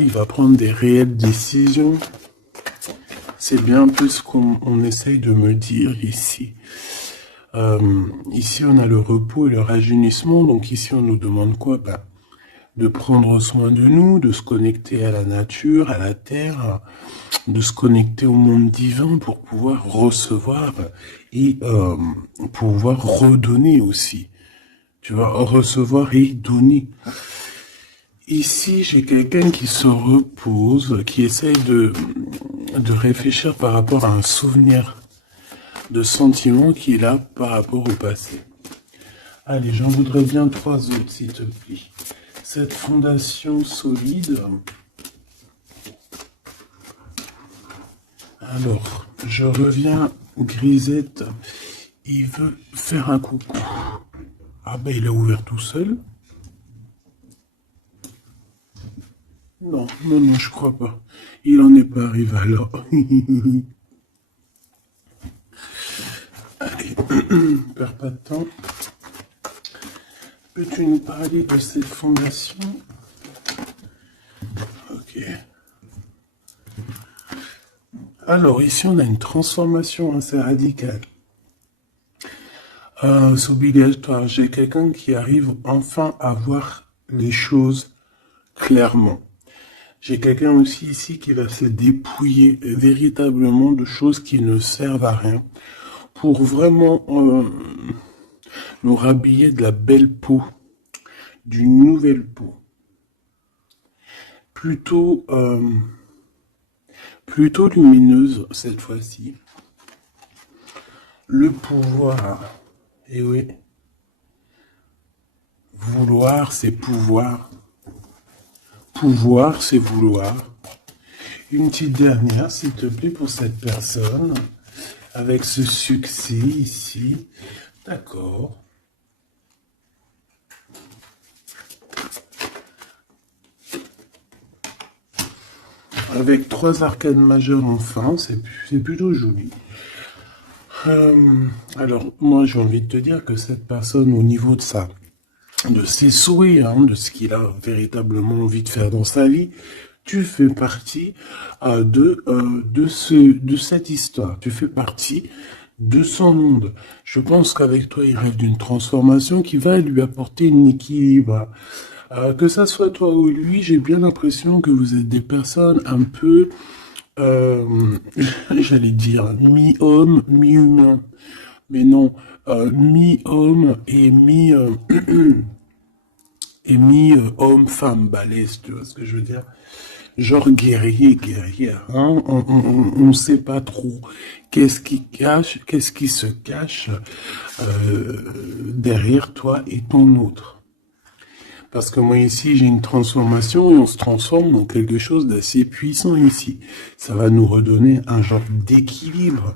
il va prendre des réelles décisions. C'est bien un peu ce qu'on essaye de me dire ici. Ici, on a le repos et le rajeunissement. Donc ici, on nous demande quoi? De prendre soin de nous, de se connecter à la nature, à la terre, de se connecter au monde divin pour pouvoir recevoir et pouvoir redonner aussi. Tu vas recevoir et donner. Ici, j'ai quelqu'un qui se repose, qui essaye de réfléchir par rapport à un souvenir de sentiment qu'il a par rapport au passé. Allez, j'en voudrais bien 3 autres, s'il te plaît. Cette fondation solide. Alors, je reviens, Grisette. Il veut faire un coucou. Ah ben, il a ouvert tout seul. Non, non, non, je crois pas. Il en est pas arrivé alors. Allez, perds pas de temps. Peux-tu nous parler de cette fondation? Ok. Alors, ici, on a une transformation assez radicale. C'est obligatoire. J'ai quelqu'un qui arrive enfin à voir les choses clairement. J'ai quelqu'un aussi ici qui va se dépouiller véritablement de choses qui ne servent à rien pour vraiment nous rhabiller de la belle peau, d'une nouvelle peau. Plutôt lumineuse cette fois-ci. Le pouvoir, et oui, vouloir c'est pouvoir, pouvoir c'est vouloir. Une petite dernière s'il te plaît pour cette personne, avec ce succès ici, d'accord. Avec 3 arcanes majeures enfin, c'est plutôt joli. Alors, moi, j'ai envie de te dire que cette personne, au niveau de ses souhaits, de ce qu'il a véritablement envie de faire dans sa vie, tu fais partie de cette histoire. Tu fais partie de son monde. Je pense qu'avec toi, il rêve d'une transformation qui va lui apporter un équilibre. Que ça soit toi ou lui, j'ai bien l'impression que vous êtes des personnes un peu j'allais dire mi-homme, mi-humain. Mais non, mi-homme et mi-homme-femme balèze, tu vois ce que je veux dire? Genre guerrier, guerrière, hein? On sait pas trop qu'est-ce qui se cache derrière toi et ton autre. Parce que moi ici, j'ai une transformation et on se transforme dans quelque chose d'assez puissant ici. Ça va nous redonner un genre d'équilibre.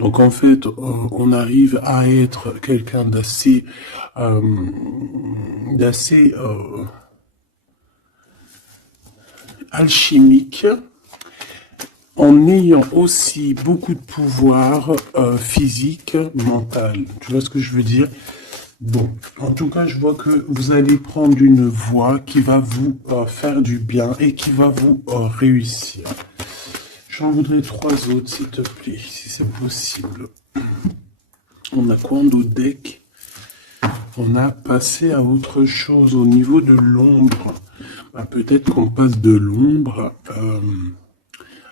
Donc en fait, on arrive à être quelqu'un d'assez alchimique, en ayant aussi beaucoup de pouvoir physique, mental. Tu vois ce que je veux dire? Bon, en tout cas, je vois que vous allez prendre une voie qui va vous faire du bien et qui va vous réussir. J'en voudrais 3 autres, s'il te plaît, si c'est possible. On a quoi dans deck? On a passé à autre chose au niveau de l'ombre. Peut-être qu'on passe de l'ombre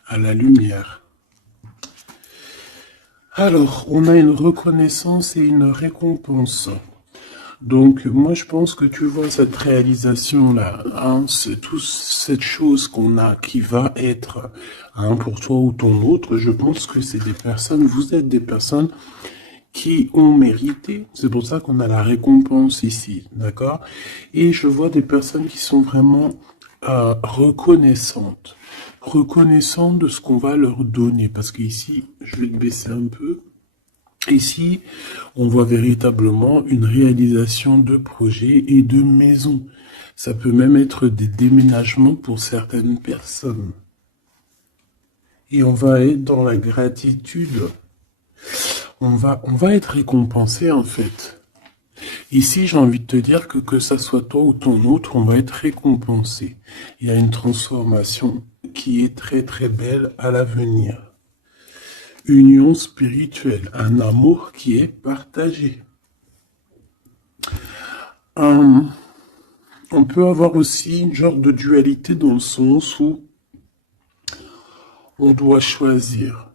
à la lumière. Alors, on a une reconnaissance et une récompense. Donc, moi, je pense que tu vois cette réalisation-là, c'est toute cette chose qu'on a qui va être pour toi ou ton autre. Je pense que c'est des personnes, vous êtes des personnes qui ont mérité. C'est pour ça qu'on a la récompense ici, d'accord? Et je vois des personnes qui sont vraiment reconnaissantes de ce qu'on va leur donner. Parce qu'ici, je vais te baisser un peu. Ici, on voit véritablement une réalisation de projets et de maisons. Ça peut même être des déménagements pour certaines personnes. Et on va être dans la gratitude. On va être récompensé en fait. Ici, j'ai envie de te dire que ça soit toi ou ton autre, on va être récompensé. Il y a une transformation qui est très très belle à l'avenir. Union spirituelle, un amour qui est partagé. On peut avoir aussi une genre de dualité dans le sens où on doit choisir.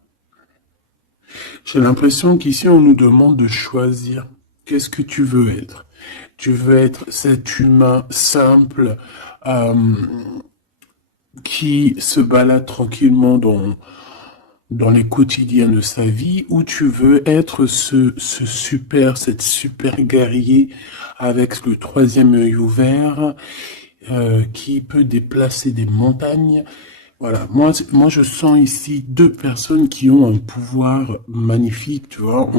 J'ai l'impression qu'ici, on nous demande de choisir. Qu'est-ce que tu veux être? Tu veux être cet humain simple qui se balade tranquillement dans les quotidiens de sa vie, ou tu veux être cette super guerrier avec le troisième œil ouvert, qui peut déplacer des montagnes. Voilà, moi je sens ici deux personnes qui ont un pouvoir magnifique, tu vois.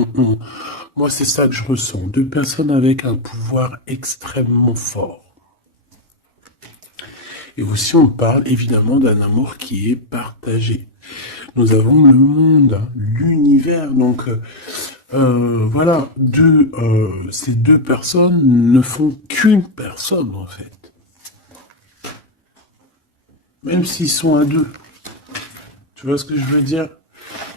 Moi c'est ça que je ressens, deux personnes avec un pouvoir extrêmement fort. Et aussi on parle évidemment d'un amour qui est partagé. Nous avons le monde, l'univers, donc voilà, ces deux personnes ne font qu'une personne en fait. Même s'ils sont à deux. Tu vois ce que je veux dire?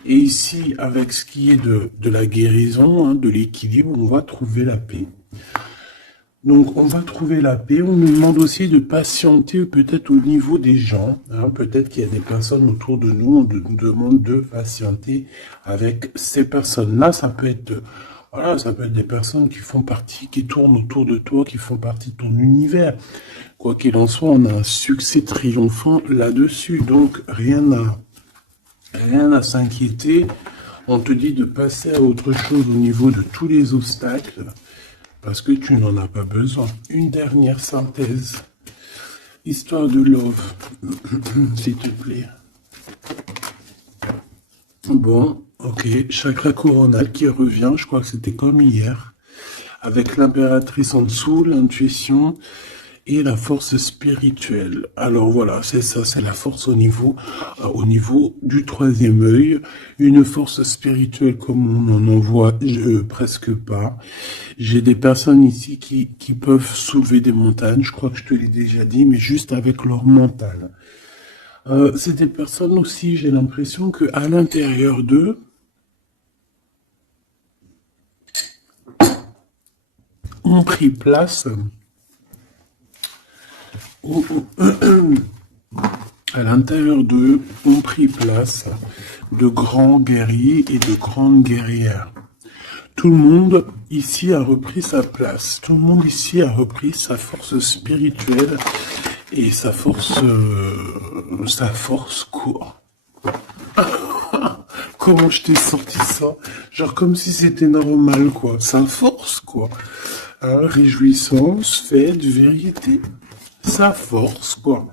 Et ici, avec ce qui est de la guérison, hein, de l'équilibre, on va trouver la paix. Donc, on va trouver la paix. On nous demande aussi de patienter peut-être au niveau des gens. Hein. Peut-être qu'il y a des personnes autour de nous. On nous demande de patienter avec ces personnes-là. Ça peut être, voilà, ça peut être des personnes qui font partie, qui tournent autour de toi, qui font partie de ton univers. Quoi qu'il en soit, on a un succès triomphant là-dessus. Donc, rien à s'inquiéter. On te dit de passer à autre chose au niveau de tous les obstacles. Parce que tu n'en as pas besoin. Une dernière synthèse. Histoire de love. S'il te plaît. Bon, ok. Chakra coronal qui revient. Je crois que c'était comme hier. Avec l'impératrice en dessous, l'intuition et la force spirituelle. Alors voilà, c'est ça, c'est la force au niveau du troisième œil. Une force spirituelle comme on n'en voit presque pas. J'ai des personnes ici qui peuvent soulever des montagnes, je crois que je te l'ai déjà dit, mais juste avec leur mental. C'est des personnes aussi, j'ai l'impression qu'à l'intérieur d'eux, ont pris place à l'intérieur d'eux ont pris place de grands guerriers et de grandes guerrières. Tout le monde ici a repris sa place. Tout le monde ici a repris sa force spirituelle et sa force quoi. Comment je t'ai sorti ça? Genre comme si c'était normal, quoi. Sa force, quoi. Hein, réjouissance, fête, vérité. Sa force, quoi.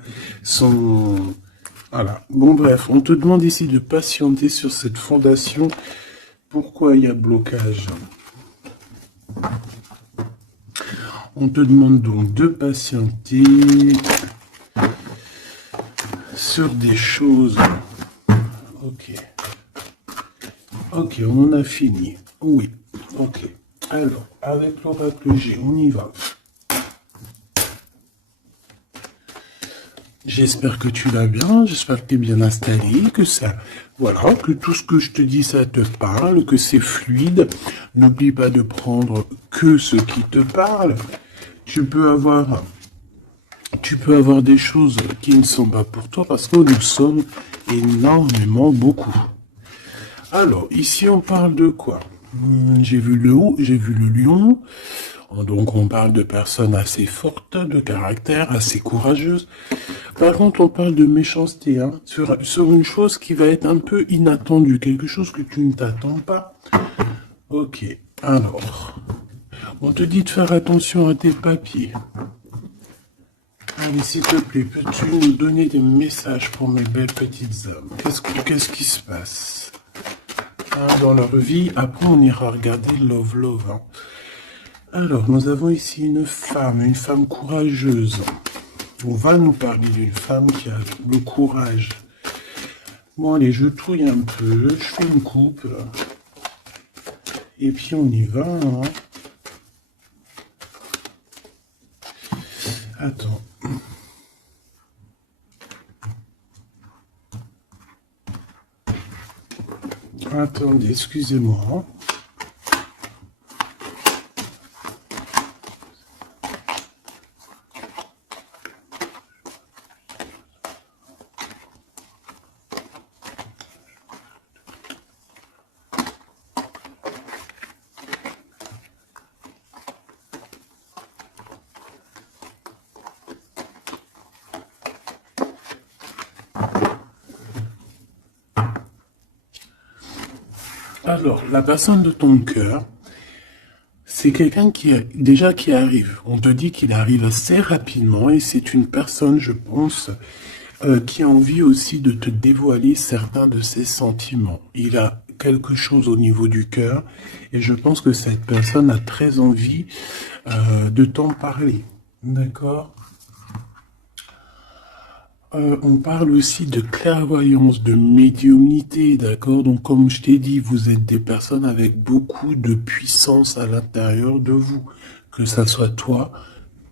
Voilà. Bon, bref, on te demande ici de patienter sur cette fondation. Pourquoi il y a blocage? On te demande donc de patienter sur des choses. Ok. Ok, on en a fini. Oui. Ok. Alors, avec l'oracle G, on y va. J'espère que tu vas bien, j'espère que tu es bien installé, que ça, voilà, que tout ce que je te dis, ça te parle, que c'est fluide. N'oublie pas de prendre que ce qui te parle. Tu peux avoir des choses qui ne sont pas pour toi parce que nous sommes énormément beaucoup. Alors, ici, on parle de quoi? J'ai vu le lion. Donc, on parle de personnes assez fortes, de caractère, assez courageuses. Par contre, on parle de méchanceté, hein, sur une chose qui va être un peu inattendue, quelque chose que tu ne t'attends pas. Ok, alors, on te dit de faire attention à tes papiers. Allez, s'il te plaît, peux-tu nous donner des messages pour mes belles petites âmes? Qu'est-ce qui se passe dans leur vie? Après, on ira regarder Love. Hein. Alors, nous avons ici une femme courageuse. On va nous parler d'une femme qui a le courage. Bon, allez, je touille un peu, je fais une coupe. Et puis, on y va. Hein. Attends. Attendez, excusez-moi. Alors, la personne de ton cœur, c'est quelqu'un qui arrive. On te dit qu'il arrive assez rapidement et c'est une personne, je pense, qui a envie aussi de te dévoiler certains de ses sentiments. Il a quelque chose au niveau du cœur et je pense que cette personne a très envie de t'en parler. D'accord? On parle aussi de clairvoyance, de médiumnité, d'accord? Donc, comme je t'ai dit, vous êtes des personnes avec beaucoup de puissance à l'intérieur de vous, que ça soit toi,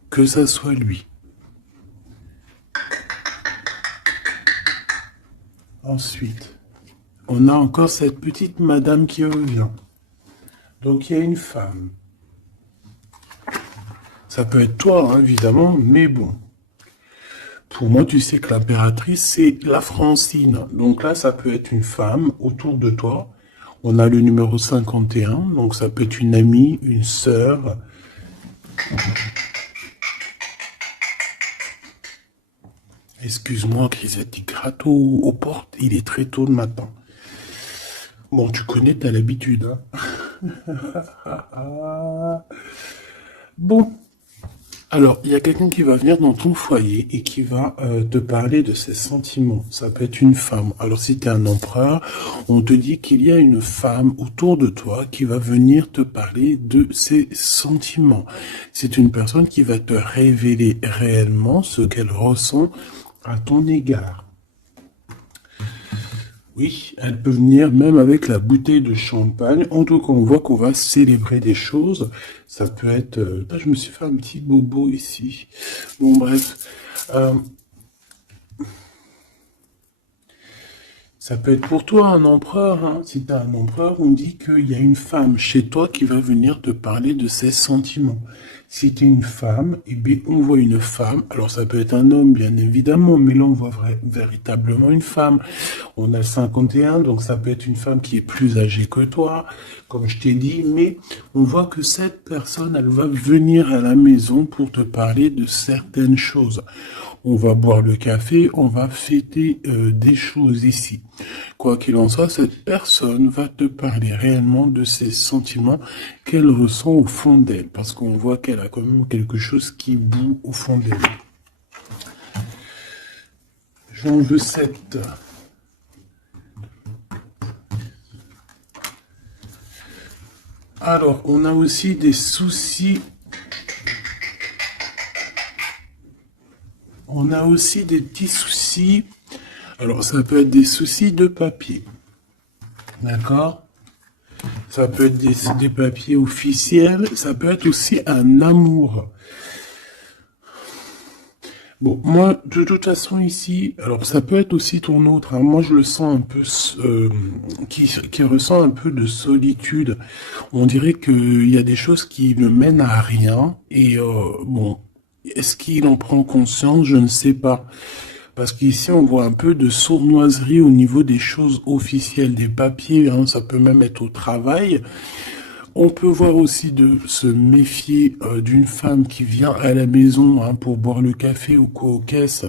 que ça soit lui. Ensuite, on a encore cette petite madame qui revient. Donc, il y a une femme. Ça peut être toi, hein, évidemment, mais bon. Pour moi, tu sais que l'impératrice, c'est la Francine. Donc là, ça peut être une femme autour de toi. On a le numéro 51, donc ça peut être une amie, une sœur. Excuse-moi, Crisette, il gratte aux portes. Il est très tôt le matin. Bon, tu connais, t'as l'habitude. Hein. Bon. Alors, il y a quelqu'un qui va venir dans ton foyer et qui va te parler de ses sentiments. Ça peut être une femme. Alors, si tu es un empereur, on te dit qu'il y a une femme autour de toi qui va venir te parler de ses sentiments. C'est une personne qui va te révéler réellement ce qu'elle ressent à ton égard. Oui, elle peut venir même avec la bouteille de champagne. En tout cas, on voit qu'on va célébrer des choses. Ça peut être... Là, je me suis fait un petit bobo ici. Bon, bref. Ça peut être pour toi un empereur. Hein. Si tu as un empereur, on dit qu'il y a une femme chez toi qui va venir te parler de ses sentiments. Si tu es une femme, eh bien, on voit une femme. Alors ça peut être un homme, bien évidemment, mais là on voit véritablement une femme. On a le 51, donc ça peut être une femme qui est plus âgée que toi, comme je t'ai dit, mais on voit que cette personne, elle va venir à la maison pour te parler de certaines choses. On va boire le café, on va fêter des choses ici. Quoi qu'il en soit, cette personne va te parler réellement de ses sentiments qu'elle ressent au fond d'elle, parce qu'on voit qu'elle a quand même quelque chose qui bout au fond d'elle. J'en veux 7. Alors, on a aussi des soucis. On a aussi des petits soucis. Alors, ça peut être des soucis de papier. D'accord? Ça peut être des papiers officiels. Ça peut être aussi un amour. Bon, moi, de toute façon, ici, alors ça peut être aussi ton autre. Hein. Moi, je le sens un peu, qui ressent un peu de solitude. On dirait qu'il y a des choses qui ne mènent à rien. Et bon, est-ce qu'il en prend conscience? Je ne sais pas. Parce qu'ici, on voit un peu de sournoiserie au niveau des choses officielles, des papiers, hein, ça peut même être au travail. On peut voir aussi de se méfier d'une femme qui vient à la maison hein, pour boire le café ou quoi aux caisses.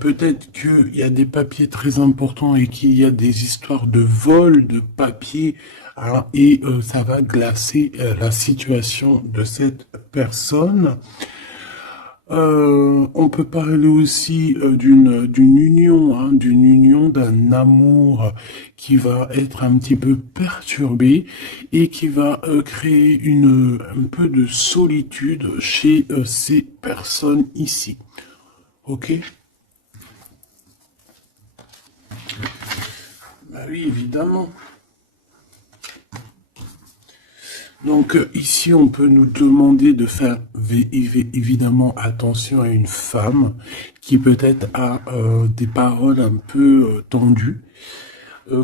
Peut-être qu'il y a des papiers très importants et qu'il y a des histoires de vol de papiers hein, et ça va glacer la situation de cette personne. On peut parler aussi d'une union, hein, d'un amour qui va être un petit peu perturbé et qui va créer un peu de solitude chez ces personnes ici. Ok? Bah oui, évidemment. Donc ici, on peut nous demander de faire évidemment attention à une femme qui peut-être a des paroles un peu tendues.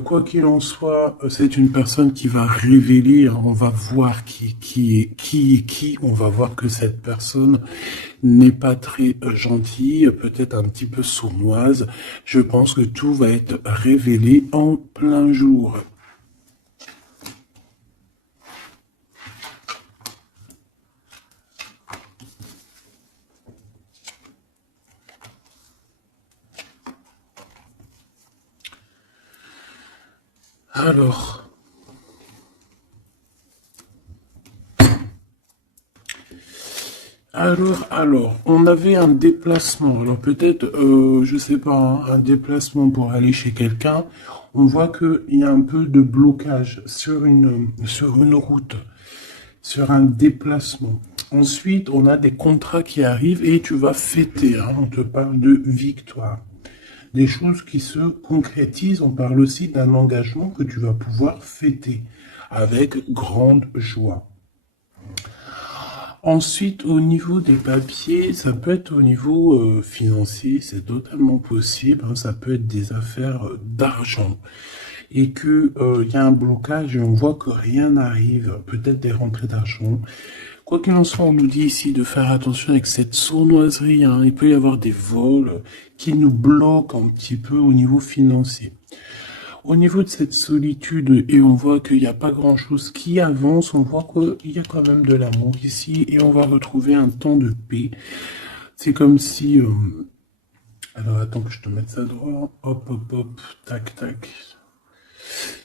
Quoi qu'il en soit, c'est une personne qui va révéler, hein, on va voir qui, on va voir que cette personne n'est pas très gentille, peut-être un petit peu sournoise. Je pense que tout va être révélé en plein jour. Alors, on avait un déplacement. Alors peut-être, je sais pas, hein, un déplacement pour aller chez quelqu'un. On voit qu'il y a un peu de blocage sur une route, sur un déplacement. Ensuite, on a des contrats qui arrivent et tu vas fêter, hein. On te parle de victoire. Des choses qui se concrétisent. On parle aussi d'un engagement que tu vas pouvoir fêter avec grande joie. Ensuite, au niveau des papiers, ça peut être au niveau financier, c'est totalement possible, hein, ça peut être des affaires d'argent. Et que y a un blocage et on voit que rien n'arrive, peut-être des rentrées d'argent. Quoi qu'il en soit, on nous dit ici de faire attention avec cette sournoiserie, hein. Il peut y avoir des vols qui nous bloquent un petit peu au niveau financier. Au niveau de cette solitude, et on voit qu'il n'y a pas grand-chose qui avance, on voit qu'il y a quand même de l'amour ici, et on va retrouver un temps de paix. C'est comme si... alors attends que je te mette ça droit. Hop, hop, hop, tac, tac.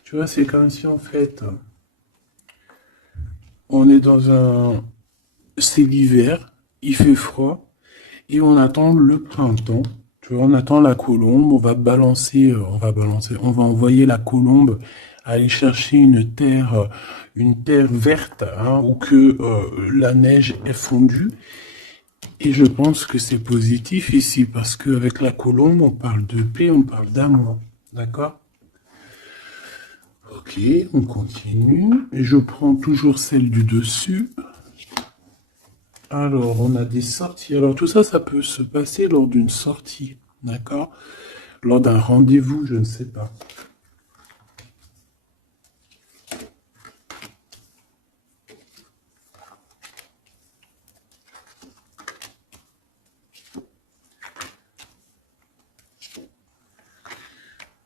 Tu vois, c'est comme si en fait, on est dans un... C'est l'hiver, il fait froid, et on attend le printemps. Tu vois, on attend la colombe, on va balancer, on va envoyer la colombe aller chercher une terre verte, hein, où que la neige est fondue. Et je pense que c'est positif ici, parce qu'avec la colombe, on parle de paix, on parle d'amour. D'accord? Ok, on continue. Et je prends toujours celle du dessus. Alors, on a des sorties. Alors, tout ça, ça peut se passer lors d'une sortie, d'accord? Lors d'un rendez-vous, je ne sais pas.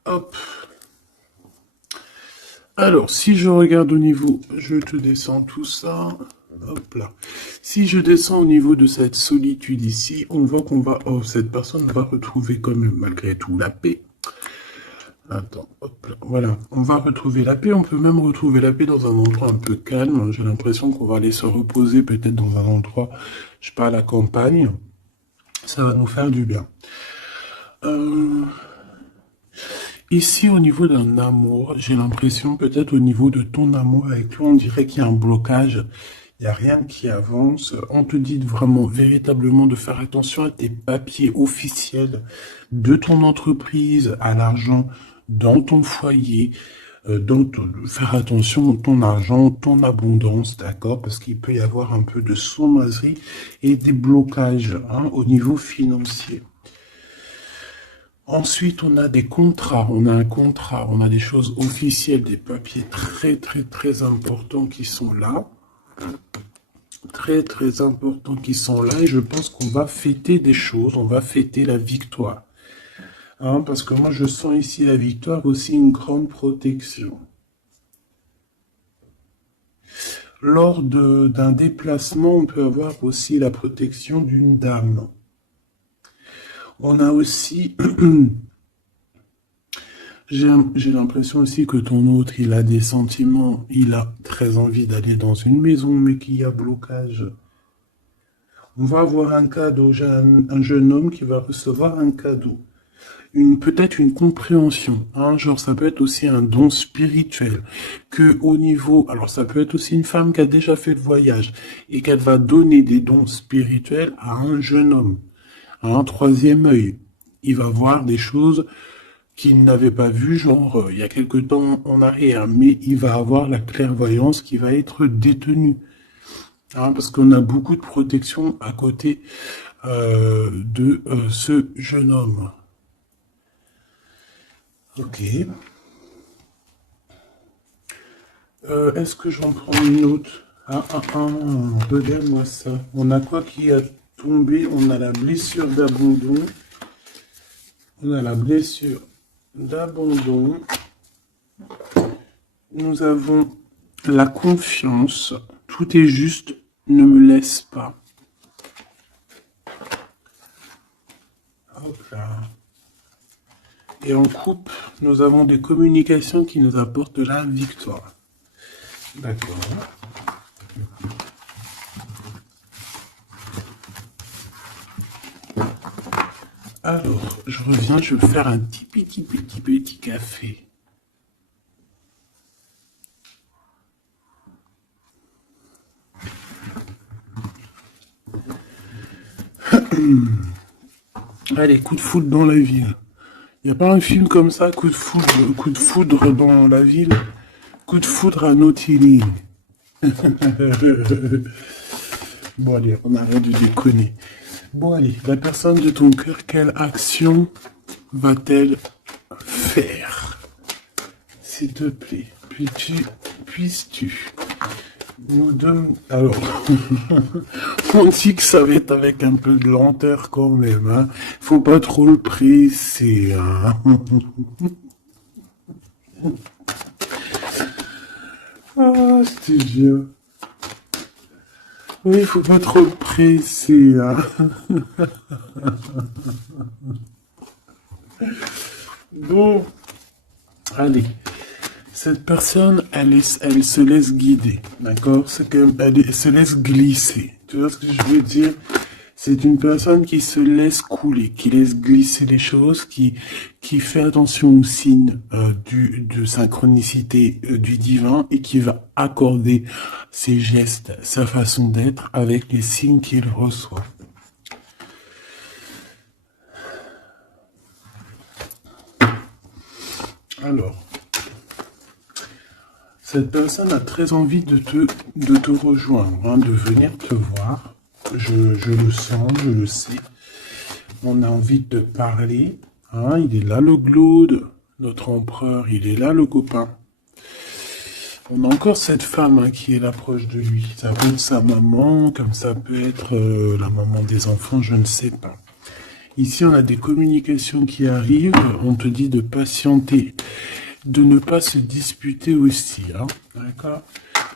Hop. Alors, si je regarde au niveau, je te descends tout ça. Hop là. Si je descends au niveau de cette solitude ici, on voit qu'on va... Oh, cette personne va retrouver quand même, malgré tout, la paix. Attends, hop là. Voilà. On va retrouver la paix. On peut même retrouver la paix dans un endroit un peu calme. J'ai l'impression qu'on va aller se reposer peut-être dans un endroit, je sais pas, à la campagne. Ça va nous faire du bien. Ici, au niveau d'un amour, j'ai l'impression, peut-être au niveau de ton amour avec toi, on dirait qu'il y a un blocage. Il n'y a rien qui avance. On te dit vraiment, véritablement, de faire attention à tes papiers officiels de ton entreprise, à l'argent dans ton foyer, faire attention à ton argent, ton abondance, d'accord? Parce qu'il peut y avoir un peu de sournoiserie et des blocages, hein, au niveau financier. Ensuite, on a des contrats, on a un contrat, on a des choses officielles, des papiers très, très, très importants qui sont là. Très, très importants qui sont là. Et je pense qu'on va fêter des choses, on va fêter la victoire. Hein, parce que moi, je sens ici la victoire, aussi une grande protection. Lors d'un déplacement, on peut avoir aussi la protection d'une dame. On a aussi... J'ai l'impression aussi que ton autre, il a des sentiments, il a très envie d'aller dans une maison, mais qu'il y a blocage. On va avoir un cadeau, j'ai un jeune homme qui va recevoir un cadeau. Peut-être une compréhension, hein, genre ça peut être aussi un don spirituel, que au niveau, alors ça peut être aussi une femme qui a déjà fait le voyage, et qu'elle va donner des dons spirituels à un jeune homme, à un troisième œil. Il va voir des choses qu'il n'avait pas vu, genre, il y a quelque temps en arrière, mais il va avoir la clairvoyance qui va être détenue. Hein, parce qu'on a beaucoup de protection à côté de ce jeune homme. Ok. Est-ce que j'en prends une autre? Regarde-moi ça. On a quoi qui a tombé? On a la blessure d'abandon. On a la blessure d'abandon. Nous avons la confiance. Tout est juste, ne me laisse pas. Hop là. Et en coupe, nous avons des communications qui nous apportent la victoire. D'accord. Alors, je reviens, je vais faire un petit café. Allez, coup de foudre dans la ville. Il n'y a pas un film comme ça, coup de foudre dans la ville, coup de foudre à Nautilus. Bon allez, on arrête de déconner. Bon allez, la personne de ton cœur, quelle action va-t-elle faire? S'il te plaît, puisses-tu nous donner... Alors, on dit que ça va être avec un peu de lenteur quand même, hein. Faut pas trop le presser, hein. Ah, c'était bien. Oui, faut pas trop le presser, hein. Bon, allez. Cette personne, elle se laisse guider, d'accord? C'est qu'elle se laisse glisser. Tu vois ce que je veux dire? C'est une personne qui se laisse couler, qui laisse glisser les choses, qui fait attention aux signes de synchronicité du divin et qui va accorder ses gestes, sa façon d'être avec les signes qu'il reçoit. Alors, cette personne a très envie de te rejoindre, hein, de venir te voir. Je le sens, je le sais. On a envie de te parler. Hein, il est là le Glaude, notre empereur, il est là le copain. On a encore cette femme hein, qui est là proche de lui. Ça peut être sa maman, comme ça peut être la maman des enfants, je ne sais pas. Ici, on a des communications qui arrivent. On te dit de patienter, de ne pas se disputer aussi. Hein, d'accord?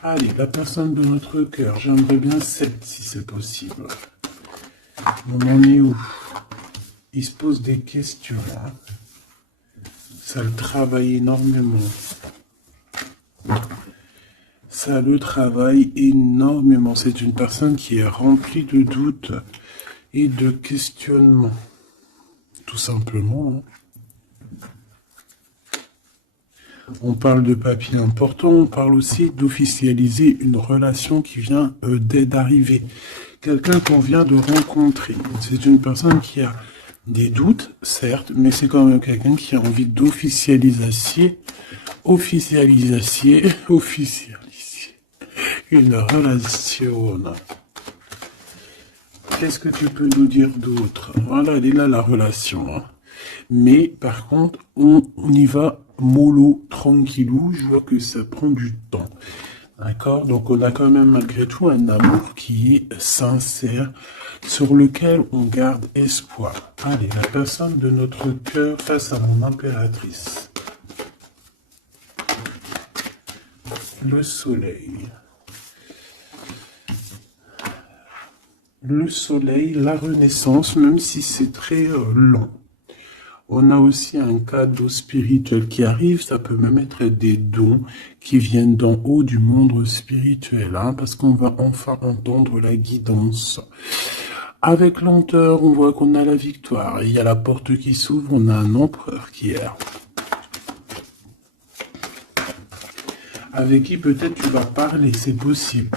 Allez, la personne de notre cœur, j'aimerais bien 7 si c'est possible. On en est où? Il se pose des questions. Hein. Ça le travaille énormément. Ça le travaille énormément. C'est une personne qui est remplie de doutes et de questionnements. Tout simplement. Hein. On parle de papier important, on parle aussi d'officialiser une relation qui vient d'arriver. Quelqu'un qu'on vient de rencontrer. C'est une personne qui a des doutes, certes, mais c'est quand même quelqu'un qui a envie d'officialiser une relation. Qu'est-ce que tu peux nous dire d'autre? Voilà, elle est là la relation. Hein. Mais par contre, on y va mollo, tranquillou. Je vois que ça prend du temps. D'accord? Donc on a quand même malgré tout un amour qui est sincère, sur lequel on garde espoir. Allez, la personne de notre cœur face à mon impératrice. Le soleil. Le soleil, la renaissance, même si c'est très lent. On a aussi un cadeau spirituel qui arrive, ça peut même être des dons qui viennent d'en haut du monde spirituel, hein, parce qu'on va enfin entendre la guidance. Avec lenteur, on voit qu'on a la victoire. Il y a la porte qui s'ouvre, on a un empereur qui est là. Avec qui peut-être tu vas parler, c'est possible.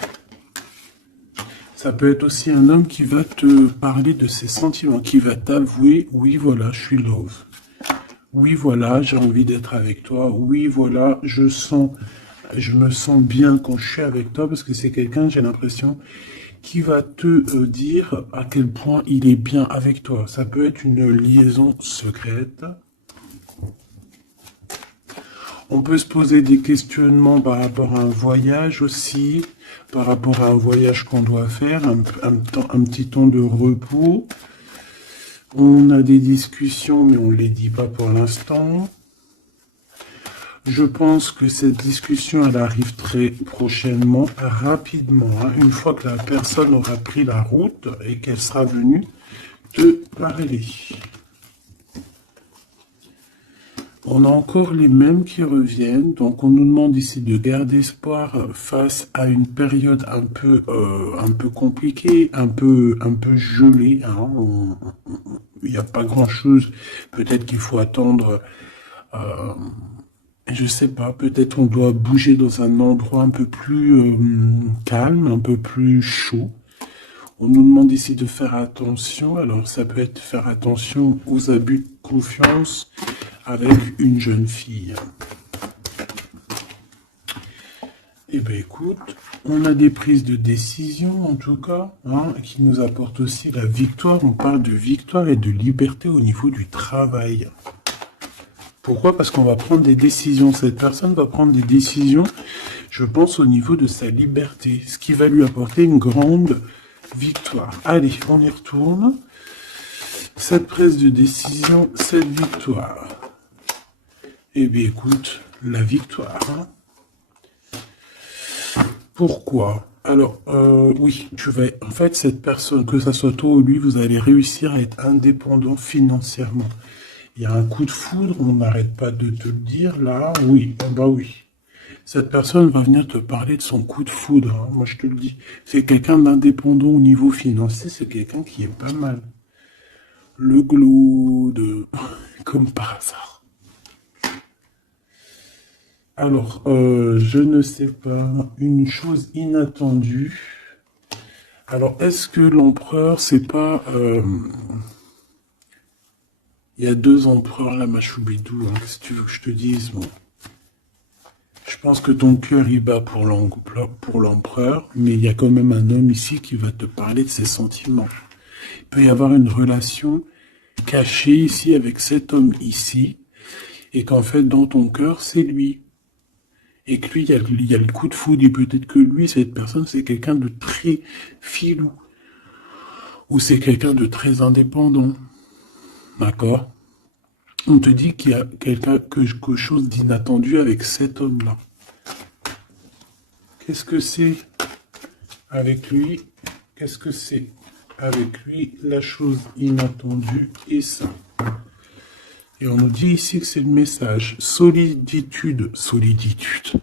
Ça peut être aussi un homme qui va te parler de ses sentiments, qui va t'avouer, oui, voilà, je suis love. Oui, voilà, j'ai envie d'être avec toi. Oui, voilà, je me sens bien quand je suis avec toi parce que c'est quelqu'un, j'ai l'impression, qui va te dire à quel point il est bien avec toi. Ça peut être une liaison secrète. On peut se poser des questionnements par rapport à un voyage aussi, par rapport à un voyage qu'on doit faire, un petit temps de repos. On a des discussions, mais on ne les dit pas pour l'instant. Je pense que cette discussion, elle arrive très prochainement, rapidement, hein, une fois que la personne aura pris la route et qu'elle sera venue te parler. On a encore les mêmes qui reviennent, donc on nous demande ici de garder espoir face à une période un peu compliquée, un peu gelée. Hein. Il n'y a pas grand-chose. Peut-être qu'il faut attendre. Je sais pas. Peut-être on doit bouger dans un endroit un peu plus calme, un peu plus chaud. On nous demande ici de faire attention. Alors ça peut être faire attention aux abus de confiance avec une jeune fille. Eh bien écoute, on a des prises de décision en tout cas, hein, qui nous apportent aussi la victoire. On parle de victoire et de liberté au niveau du travail. Pourquoi? Parce qu'on va prendre des décisions. Cette personne va prendre des décisions, je pense, au niveau de sa liberté, ce qui va lui apporter une grande victoire. Allez, on y retourne. Cette prise de décision, cette victoire. Eh bien, écoute, la victoire. Hein. Pourquoi? Alors, oui, en fait, cette personne, que ça soit toi ou lui, vous allez réussir à être indépendant financièrement. Il y a un coup de foudre, on n'arrête pas de te le dire, là, oui, bah oui. Cette personne va venir te parler de son coup de foudre, hein, moi je te le dis. C'est quelqu'un d'indépendant au niveau financier, c'est quelqu'un qui est pas mal. Le glaude, comme par hasard. Alors, je ne sais pas, une chose inattendue. Alors, est-ce que l'empereur, c'est pas... il y a 2 empereurs là, ma choubidou, hein, si tu veux que je te dise, bon. Je pense que ton cœur y bat pour l'empereur, mais il y a quand même un homme ici qui va te parler de ses sentiments. Il peut y avoir une relation cachée ici avec cet homme ici, et qu'en fait, dans ton cœur, c'est lui. Et que lui, il y a le coup de foudre, et peut-être que lui, cette personne, c'est quelqu'un de très filou. Ou c'est quelqu'un de très indépendant. D'accord? On te dit qu'il y a quelque chose d'inattendu avec cet homme-là. Qu'est-ce que c'est avec lui? Qu'est-ce que c'est avec lui? La chose inattendue et ça. Et on nous dit ici que c'est le message. Soliditude. Soliditude.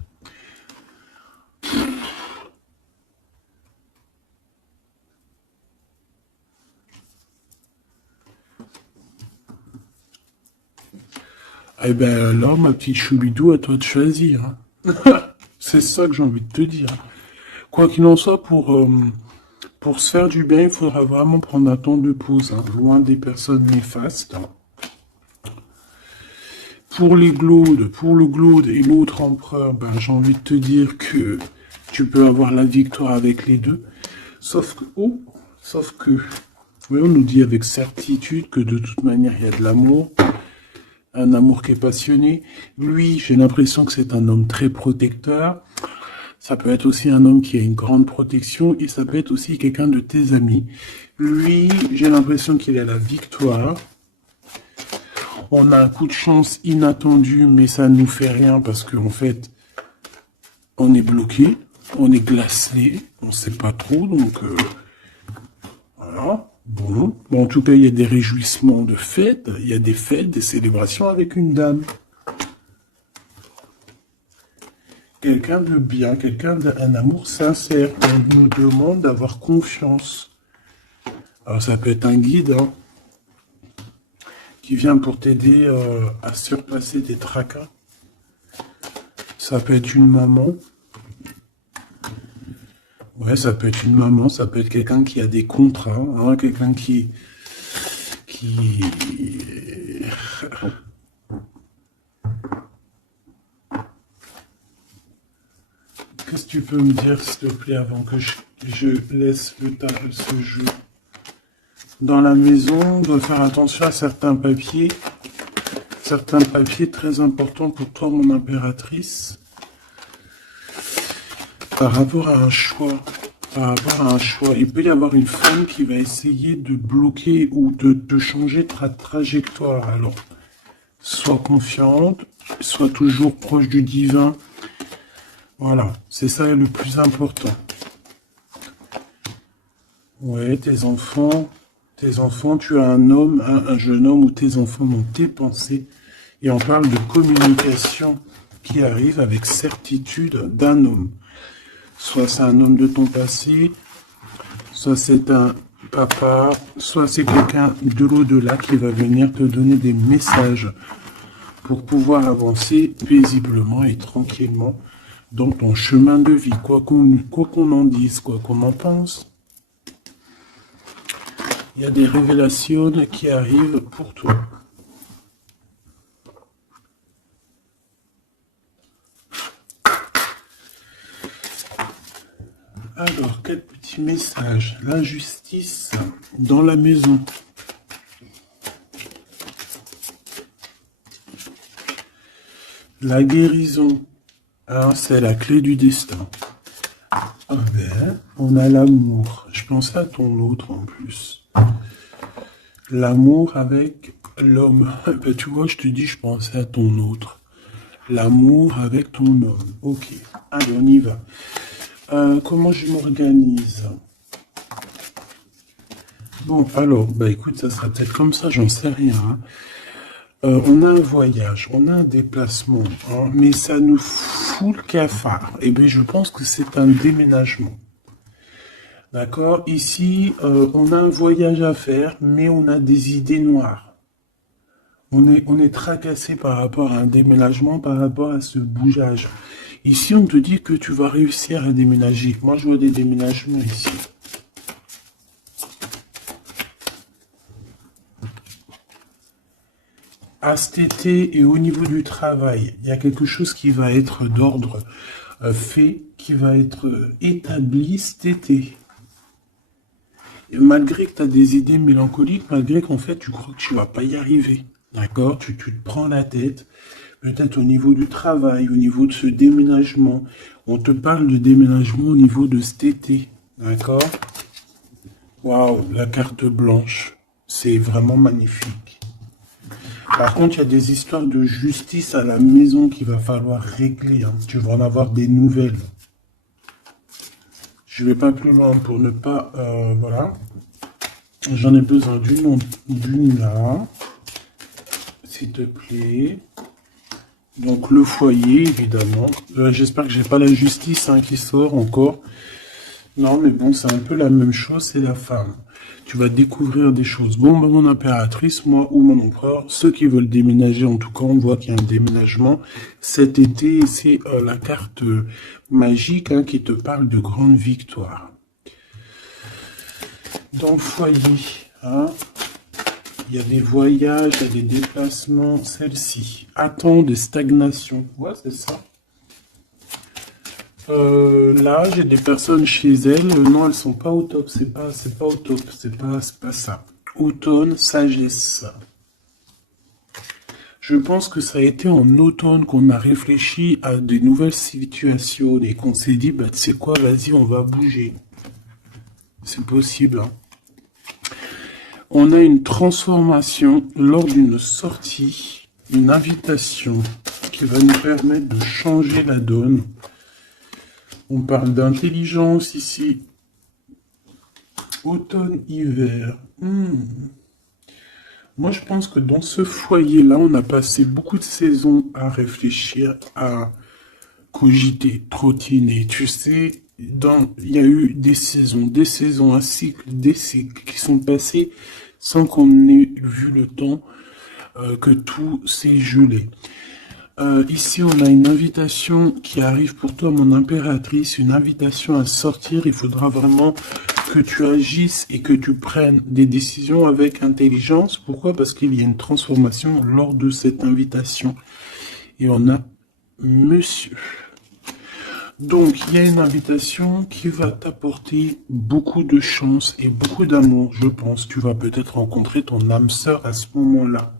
Eh ben alors, ma petite choubidou, à toi de choisir. Hein. C'est ça que j'ai envie de te dire. Quoi qu'il en soit, pour se faire du bien, il faudra vraiment prendre un temps de pause, hein, loin des personnes néfastes. Hein. Pour le glaude et l'autre empereur, ben, j'ai envie de te dire que tu peux avoir la victoire avec les deux. Sauf que, oui, on nous dit avec certitude que de toute manière, il y a de l'amour. Un amour qui est passionné. Lui, j'ai l'impression que c'est un homme très protecteur. Ça peut être aussi un homme qui a une grande protection et ça peut être aussi quelqu'un de tes amis. Lui, j'ai l'impression qu'il a la victoire. On a un coup de chance inattendu, mais ça ne nous fait rien parce qu'en fait, on est bloqué, on est glacé, on ne sait pas trop, donc voilà. Bon, en tout cas, il y a des réjouissements de fêtes, il y a des fêtes, des célébrations avec une dame. Quelqu'un de bien, quelqu'un d'un amour sincère. On nous demande d'avoir confiance. Alors ça peut être un guide, hein, qui vient pour t'aider à surpasser des tracas. Ça peut être une maman. Ouais, ça peut être une maman, ça peut être quelqu'un qui a des contrats, hein, quelqu'un qui... si tu peux me dire, s'il te plaît, avant que je laisse ce jeu. Dans la maison, on doit faire attention à certains papiers très importants pour toi, mon impératrice, par rapport à un choix. Il peut y avoir une femme qui va essayer de bloquer ou de changer ta trajectoire. Alors, sois confiante, sois toujours proche du divin. Voilà, c'est ça le plus important. Ouais, tes enfants, tu as un jeune homme ou tes enfants dans tes pensées. Et on parle de communication qui arrive avec certitude d'un homme. Soit c'est un homme de ton passé, soit c'est un papa, soit c'est quelqu'un de l'au-delà qui va venir te donner des messages pour pouvoir avancer paisiblement et tranquillement dans ton chemin de vie, quoi qu'on en dise, quoi qu'on en pense. Il y a des révélations qui arrivent pour toi. Alors, quel petit message? L'injustice dans la maison. La guérison. Alors, c'est la clé du destin. Ah ben, on a l'amour. Je pensais à ton autre en plus. L'amour avec l'homme. Ben, tu vois, je te dis, je pensais à ton autre. L'amour avec ton homme. Ok, allez, on y va. Comment je m'organise? Bon, alors, bah écoute, ça sera peut-être comme ça, j'en sais rien. Hein. On a un voyage, on a un déplacement, hein, mais ça nous fout le cafard. Et bien, je pense que c'est un déménagement. D'accord? Ici, on a un voyage à faire, mais on a des idées noires. On est tracassé par rapport à un déménagement, par rapport à ce bougeage. Ici, on te dit que tu vas réussir à déménager. Moi, je vois des déménagements ici. À cet été et au niveau du travail, il y a quelque chose qui va être d'ordre fait, qui va être établi cet été. Et malgré que tu as des idées mélancoliques, malgré qu'en fait, tu crois que tu vas pas y arriver. D'accord? Tu te prends la tête. Peut-être au niveau du travail, au niveau de ce déménagement. On te parle de déménagement au niveau de cet été. D'accord? Waouh, la carte blanche. C'est vraiment magnifique. Par contre, il y a des histoires de justice à la maison qu'il va falloir régler. Hein. Tu vas en avoir des nouvelles. Je ne vais pas plus loin pour ne pas... voilà. J'en ai besoin d'une là. S'il te plaît. Donc le foyer, évidemment. J'espère que j'ai pas la justice hein, qui sort encore. Non, mais bon, c'est un peu la même chose, c'est la femme. Tu vas découvrir des choses. Bon, ben, mon impératrice, moi ou mon empereur, ceux qui veulent déménager, en tout cas, on voit qu'il y a un déménagement cet été. C'est la carte magique hein, qui te parle de grande victoire. Dans le foyer, hein, il y a des voyages, il y a des déplacements. Celle-ci attend de stagnation. Ouais, c'est ça. Là, j'ai des personnes chez elles. Non, elles sont pas au top. C'est pas au top. C'est pas ça. Automne, sagesse. Je pense que ça a été en automne qu'on a réfléchi à des nouvelles situations et qu'on s'est dit, bah, tu sais quoi, vas-y, on va bouger. C'est possible, hein. On a une transformation lors d'une sortie, une invitation qui va nous permettre de changer la donne. On parle d'intelligence ici. Automne, hiver. Moi, je pense que dans ce foyer-là, on a passé beaucoup de saisons à réfléchir, à cogiter, trottiner. Tu sais, il y a eu des saisons, un cycle, des cycles qui sont passés sans qu'on ait vu le temps que tout s'est gelé. Ici, on a une invitation qui arrive pour toi, mon impératrice, une invitation à sortir. Il faudra vraiment que tu agisses et que tu prennes des décisions avec intelligence. Pourquoi? Parce qu'il y a une transformation lors de cette invitation. Et on a monsieur. Donc, il y a une invitation qui va t'apporter beaucoup de chance et beaucoup d'amour, je pense. Tu vas peut-être rencontrer ton âme sœur à ce moment-là.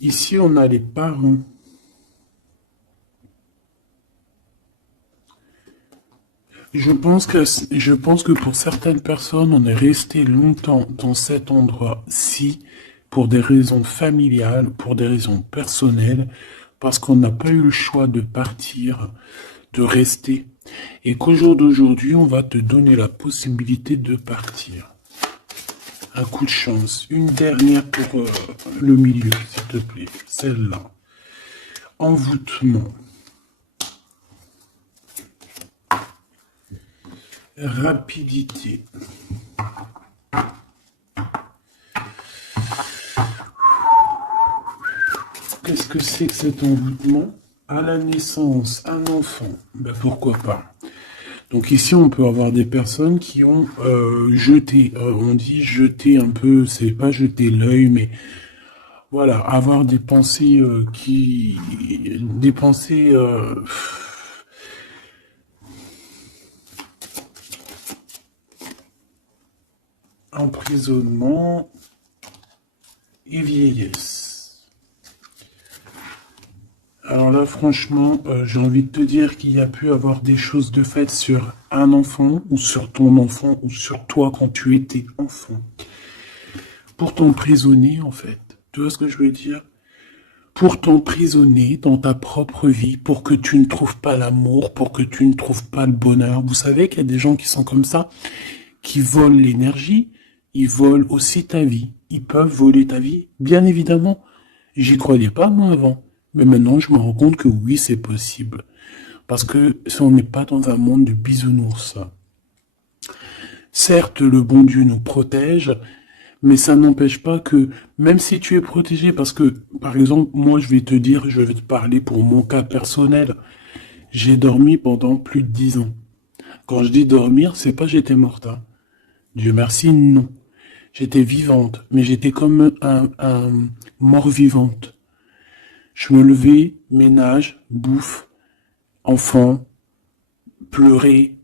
Ici, on a les parents. Je pense que pour certaines personnes, on est resté longtemps dans cet endroit-ci pour des raisons familiales, pour des raisons personnelles, parce qu'on n'a pas eu le choix de partir, de rester, et qu'au jour d'aujourd'hui, on va te donner la possibilité de partir. Un coup de chance. Une dernière pour le milieu, s'il te plaît. Celle-là. Envoûtement. Rapidité. Qu'est-ce que c'est que cet envoûtement? À la naissance, un enfant. Ben pourquoi pas. Donc ici, on peut avoir des personnes qui ont jeté, on dit jeter un peu, c'est pas jeter l'œil, mais voilà, avoir des pensées des pensées emprisonnement et vieillesse. Alors là, franchement, j'ai envie de te dire qu'il y a pu avoir des choses de fait sur un enfant, ou sur ton enfant, ou sur toi quand tu étais enfant. Pour t'emprisonner, en fait. Tu vois ce que je veux dire? Pour t'emprisonner dans ta propre vie, pour que tu ne trouves pas l'amour, pour que tu ne trouves pas le bonheur. Vous savez qu'il y a des gens qui sont comme ça, qui volent l'énergie, ils volent aussi ta vie. Ils peuvent voler ta vie, bien évidemment. J'y croyais pas, moi, avant. Mais maintenant, je me rends compte que oui, c'est possible. Parce que si on n'est pas dans un monde de bisounours. Certes, le bon Dieu nous protège, mais ça n'empêche pas que, même si tu es protégé, parce que, par exemple, moi, je vais te parler pour mon cas personnel. J'ai dormi pendant plus de 10 ans. Quand je dis dormir, c'est pas j'étais morte. Hein. Dieu merci, non. J'étais vivante, mais j'étais comme un mort-vivante. Je me levais, ménage, bouffe, enfant, pleurer,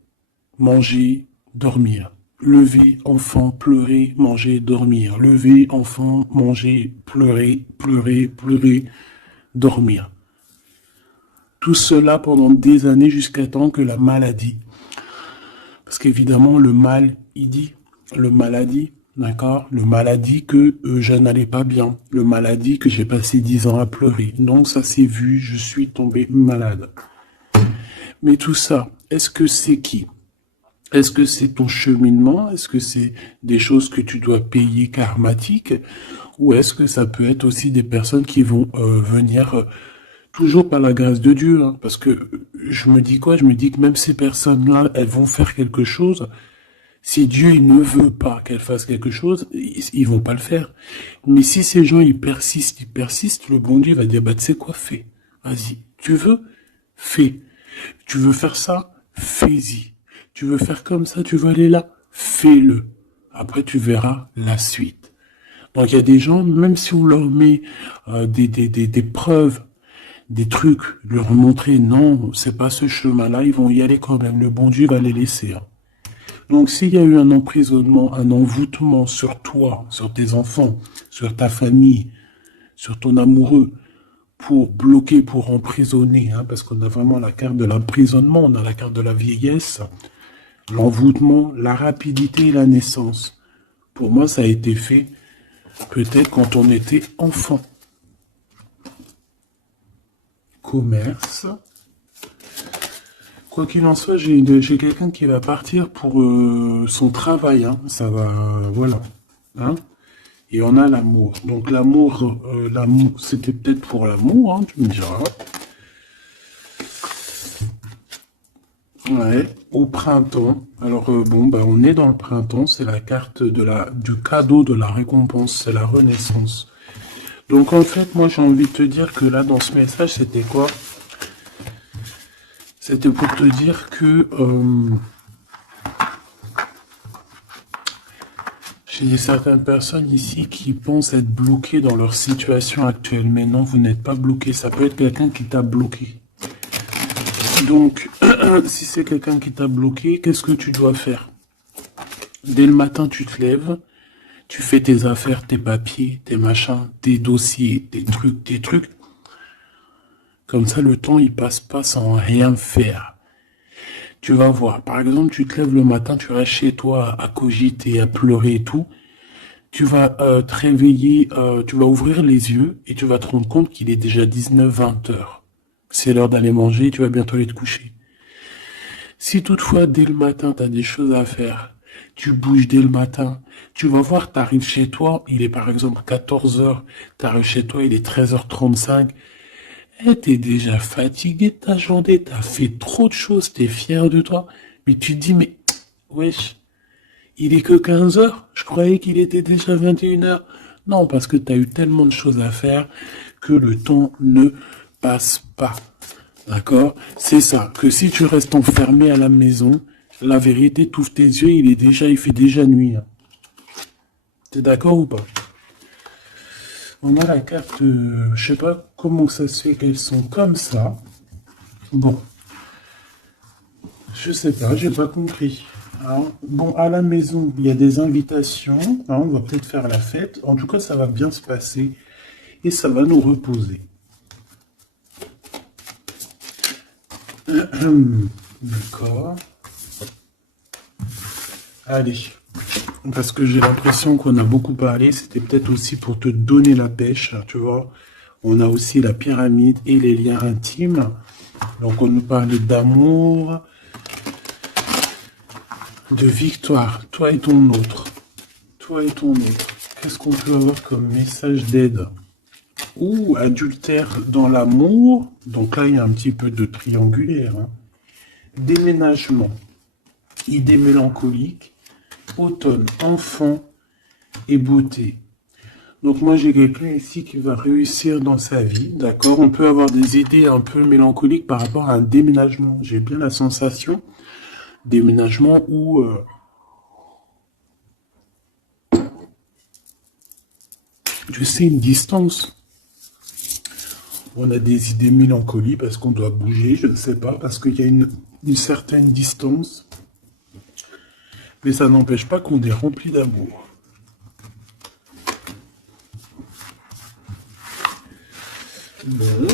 manger, dormir. Lever, enfant, pleurer, manger, dormir. Lever, enfant, manger, pleurer, pleurer, pleurer, dormir. Tout cela pendant des années jusqu'à temps que la maladie. Parce qu'évidemment, le mal, il dit, le maladie, d'accord? Le maladie que je n'allais pas bien. Le maladie que j'ai passé 10 ans à pleurer. Donc ça s'est vu, je suis tombé malade. Mais tout ça, est-ce que c'est qui? Est-ce que c'est ton cheminement? Est-ce que c'est des choses que tu dois payer karmatiques? Ou est-ce que ça peut être aussi des personnes qui vont venir toujours par la grâce de Dieu? Hein? Parce que je me dis quoi? Je me dis que même ces personnes-là, elles vont faire quelque chose. Si Dieu il ne veut pas qu'elles fassent quelque chose, ils vont pas le faire. Mais si ces gens ils persistent, le bon Dieu va dire, bah tu sais quoi, fais. Vas-y. Tu veux? Fais. Tu veux faire ça? Fais-y. Tu veux faire comme ça? Tu veux aller là? Fais-le. Après, tu verras la suite. Donc, il y a des gens, même si on leur met des preuves, des trucs, leur montrer, non, c'est pas ce chemin-là, ils vont y aller quand même. Le bon Dieu va les laisser. Hein. Donc, s'il y a eu un emprisonnement, un envoûtement sur toi, sur tes enfants, sur ta famille, sur ton amoureux, pour bloquer, pour emprisonner, hein, parce qu'on a vraiment la carte de l'emprisonnement, on a la carte de la vieillesse, l'envoûtement, la rapidité et la naissance. Pour moi, ça a été fait peut-être quand on était enfant. Commerce. Quoi qu'il en soit, j'ai quelqu'un qui va partir pour son travail. Hein. Ça va, voilà. Hein. Et on a l'amour. Donc l'amour, c'était peut-être pour l'amour, hein, tu me diras. Ouais, au printemps. Alors bon, bah on est dans le printemps, c'est la carte du cadeau de la récompense, c'est la renaissance. Donc en fait, moi j'ai envie de te dire que là, dans ce message, c'était quoi? C'était pour te dire que j'ai certaines personnes ici qui pensent être bloquées dans leur situation actuelle. Mais non, vous n'êtes pas bloqué. Ça peut être quelqu'un qui t'a bloqué. Donc, si c'est quelqu'un qui t'a bloqué, qu'est-ce que tu dois faire? Dès le matin, tu te lèves, tu fais tes affaires, tes papiers, tes machins, tes dossiers, tes trucs. Comme ça, le temps, il passe pas sans rien faire. Tu vas voir. Par exemple, tu te lèves le matin, tu restes chez toi à cogiter, à pleurer et tout. Tu vas te réveiller, tu vas ouvrir les yeux et tu vas te rendre compte qu'il est déjà 19-20 heures. C'est l'heure d'aller manger, tu vas bientôt aller te coucher. Si toutefois, dès le matin, tu as des choses à faire, tu bouges dès le matin, tu vas voir, tu arrives chez toi, il est par exemple 14 heures, tu arrives chez toi, il est 13h35, et t'es déjà fatigué de ta journée, t'as fait trop de choses, t'es fier de toi, mais tu te dis, mais, wesh, il est que 15 heures, je croyais qu'il était déjà 21 heures. Non, parce que t'as eu tellement de choses à faire que le temps ne passe pas. D'accord? C'est ça, que si tu restes enfermé à la maison, la vérité, t'ouvres tes yeux, il fait déjà nuit. Hein. T'es d'accord ou pas? On a la carte, je sais pas comment ça se fait qu'elles sont comme ça. Bon, je sais pas, j'ai pas compris. Hein. Bon, à la maison, il y a des invitations. Hein, on va peut-être faire la fête. En tout cas, ça va bien se passer et ça va nous reposer. D'accord. Allez. Parce que j'ai l'impression qu'on a beaucoup parlé. C'était peut-être aussi pour te donner la pêche, tu vois. On a aussi la pyramide et les liens intimes. Donc on nous parlait d'amour, de victoire. Toi et ton autre. Toi et ton autre. Qu'est-ce qu'on peut avoir comme message d'aide? Ou adultère dans l'amour. Donc là, il y a un petit peu de triangulaire. Hein. Déménagement. Idée mélancolique. Automne. Enfant et beauté. Donc moi, j'ai quelqu'un ici qui va réussir dans sa vie. D'accord? On peut avoir des idées un peu mélancoliques par rapport à un déménagement. J'ai bien la sensation. Déménagement où... je sais, une distance. On a des idées mélancoliques parce qu'on doit bouger, je ne sais pas, parce qu'il y a une certaine distance. Mais ça n'empêche pas qu'on est rempli d'amour. Bon.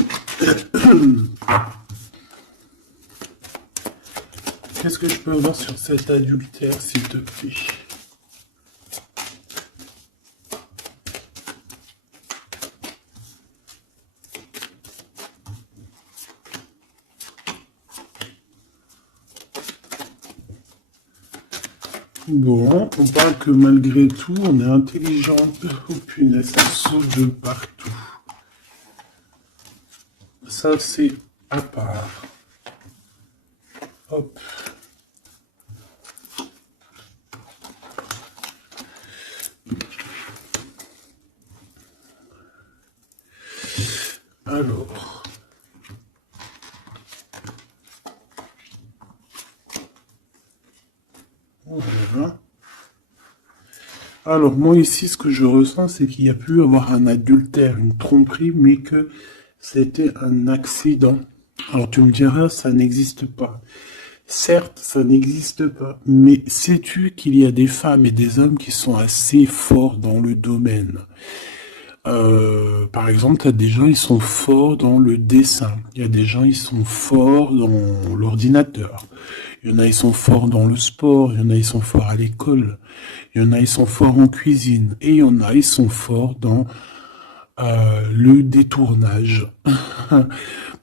Qu'est-ce que je peux avoir sur cet adultère, s'il te plaît? Bon, on parle que malgré tout, on est intelligente. Oh punaise, ça saute de partout. Ça, c'est à part. Hop. Alors. Voilà. Alors, moi ici, ce que je ressens, c'est qu'il y a pu avoir un adultère, une tromperie, mais que c'était un accident. Alors, tu me diras, ça n'existe pas. Certes, ça n'existe pas, mais sais-tu qu'il y a des femmes et des hommes qui sont assez forts dans le domaine? Par exemple, tu as des gens, ils sont forts dans le dessin. Il y a des gens, ils sont forts dans l'ordinateur. Il y en a, ils sont forts dans le sport. Il y en a, ils sont forts à l'école. Il y en a, ils sont forts en cuisine. Et il y en a, ils sont forts dans le détournage.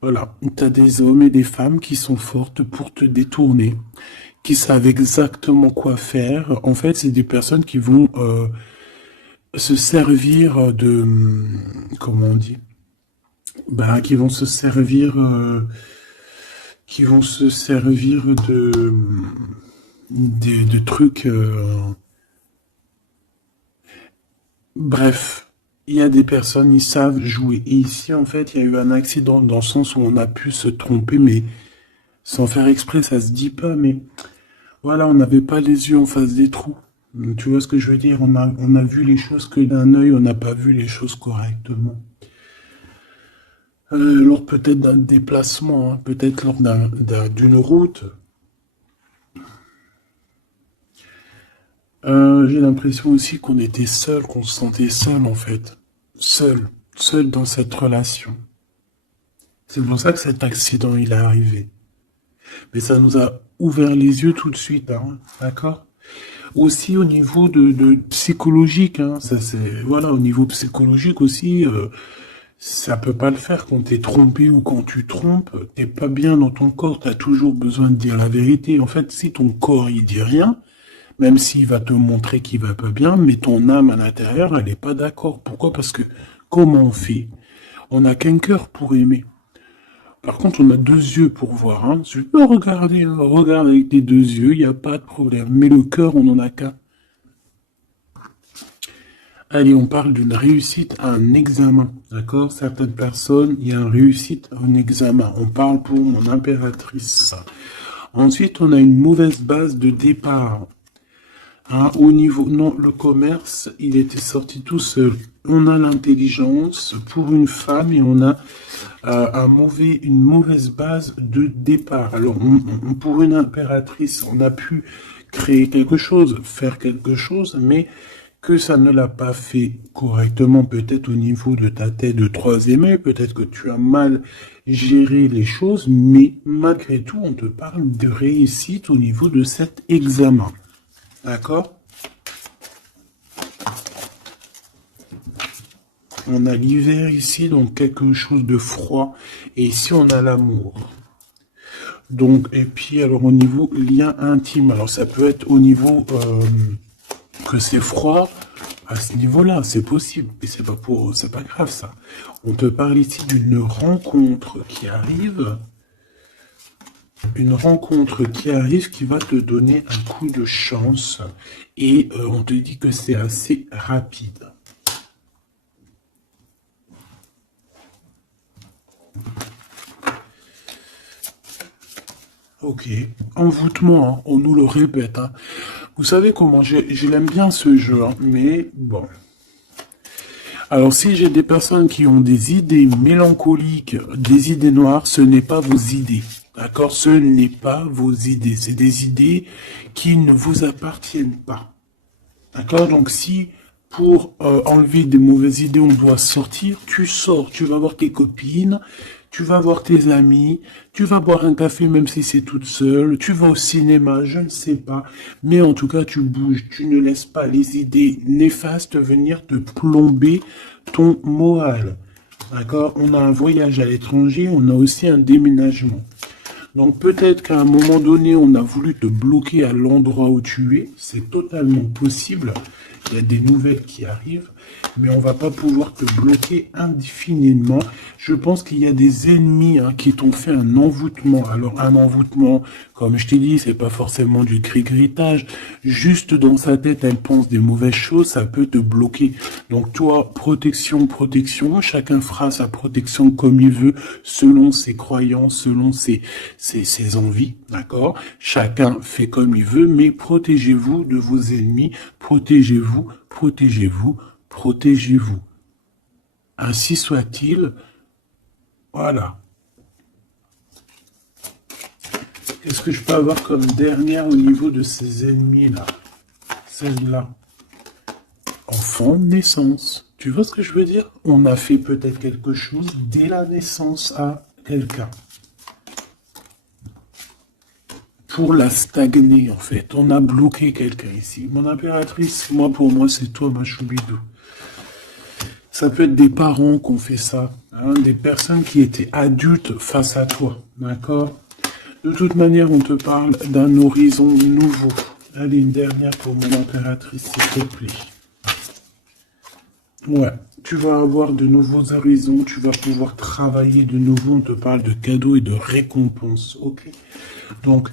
Voilà. Tu as des hommes et des femmes qui sont fortes pour te détourner, qui savent exactement quoi faire. En fait, c'est des personnes qui vont se servir de... Comment on dit? Ben, qui vont se servir... de trucs... Bref, il y a des personnes, ils savent jouer. Et ici, en fait, il y a eu un accident dans le sens où on a pu se tromper, mais sans faire exprès, ça se dit pas, mais voilà, on n'avait pas les yeux en face des trous. Tu vois ce que je veux dire? On a, vu les choses que d'un œil, on n'a pas vu les choses correctement. Lors peut-être d'un déplacement, hein, peut-être lors d'une route. J'ai l'impression aussi qu'on était seul, qu'on se sentait seul en fait. Seul, seul dans cette relation. C'est pour ça que cet accident il est arrivé. Mais ça nous a ouvert les yeux tout de suite, hein, d'accord? Aussi au niveau de psychologique, hein, ça c'est voilà, au niveau psychologique aussi, ça peut pas le faire quand t'es trompé ou quand tu trompes, t'es pas bien dans ton corps, t'as toujours besoin de dire la vérité. En fait, si ton corps il dit rien, même s'il va te montrer qu'il va pas bien, mais ton âme à l'intérieur, elle est pas d'accord. Pourquoi? Parce que comment on fait? On n'a qu'un cœur pour aimer. Par contre, on a deux yeux pour voir. Hein. Tu peux regarder, hein. Regarde avec tes deux yeux, il n'y a pas de problème. Mais le cœur, on n'en a qu'un. Allez, on parle d'une réussite à un examen. D'accord? Certaines personnes, il y a une réussite à un examen. On parle pour mon impératrice. Ensuite, on a une mauvaise base de départ. Hein, au niveau, non, le commerce, il était sorti tout seul. On a l'intelligence pour une femme et on a une mauvaise base de départ. Alors, pour une impératrice, on a pu créer quelque chose, faire quelque chose, mais que ça ne l'a pas fait correctement, peut-être au niveau de ta tête de troisième œil, peut-être que tu as mal géré les choses, mais malgré tout, on te parle de réussite au niveau de cet examen. D'accord? On a l'hiver ici, donc quelque chose de froid. Et ici, on a l'amour. Donc, et puis, alors, au niveau lien intime. Alors, ça peut être au niveau que c'est froid. À ce niveau-là, c'est possible. Mais c'est pas grave, ça. On te parle ici d'une rencontre qui arrive. Une rencontre qui arrive qui va te donner un coup de chance et on te dit que c'est assez rapide. Ok, envoûtement, hein, on nous le répète. Hein. Vous savez comment, je l'aime bien ce jeu, hein, mais bon. Alors si j'ai des personnes qui ont des idées mélancoliques, des idées noires, ce n'est pas vos idées. D'accord? Ce n'est pas vos idées. C'est des idées qui ne vous appartiennent pas. D'accord? Donc si pour enlever des mauvaises idées on doit sortir, tu sors, tu vas voir tes copines, tu vas voir tes amis, tu vas boire un café même si c'est toute seule, tu vas au cinéma, je ne sais pas, mais en tout cas tu bouges, tu ne laisses pas les idées néfastes venir te plomber ton moral. D'accord? On a un voyage à l'étranger, on a aussi un déménagement. Donc peut-être qu'à un moment donné, on a voulu te bloquer à l'endroit où tu es. C'est totalement possible. Il y a des nouvelles qui arrivent, mais on va pas pouvoir te bloquer indéfiniment. Je pense qu'il y a des ennemis qui t'ont fait un envoûtement. Alors un envoûtement, comme je t'ai dit, c'est pas forcément du cri-gritage. Juste dans sa tête, elle pense des mauvaises choses, ça peut te bloquer. Donc toi, protection, protection. Chacun fera sa protection comme il veut, selon ses croyances, selon ses envies, d'accord? Chacun fait comme il veut, mais protégez-vous de vos ennemis, protégez-vous, protégez-vous, protégez-vous. Ainsi soit-il, voilà. Qu'est-ce que je peux avoir comme dernière au niveau de ces ennemis-là? Celle-là. Enfant de naissance. Tu vois ce que je veux dire? On a fait peut-être quelque chose dès la naissance à quelqu'un. Pour la stagner, en fait. On a bloqué quelqu'un ici. Mon impératrice, pour moi, c'est toi, ma choubidou. Ça peut être des parents qui ont fait ça. Hein, des personnes qui étaient adultes face à toi. D'accord? De toute manière, on te parle d'un horizon nouveau. Allez, une dernière pour mon impératrice, s'il te plaît. Ouais, tu vas avoir de nouveaux horizons, tu vas pouvoir travailler de nouveau. On te parle de cadeaux et de récompenses. Ok? Donc,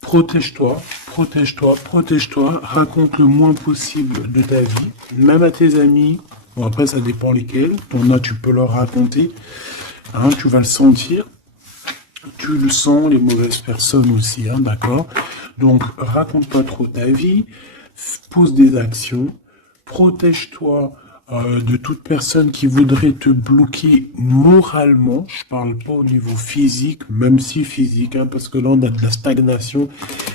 protège-toi, protège-toi, protège-toi, raconte le moins possible de ta vie, même à tes amis. Bon, après, ça dépend lesquels. Ton a, tu peux leur raconter. Hein, tu vas le sentir. Tu le sens, les mauvaises personnes aussi, hein, d'accord? Donc, raconte pas trop ta vie, pose des actions, protège-toi de toute personne qui voudrait te bloquer moralement. Je parle pas au niveau physique, même si physique, hein, parce que là on a de la stagnation.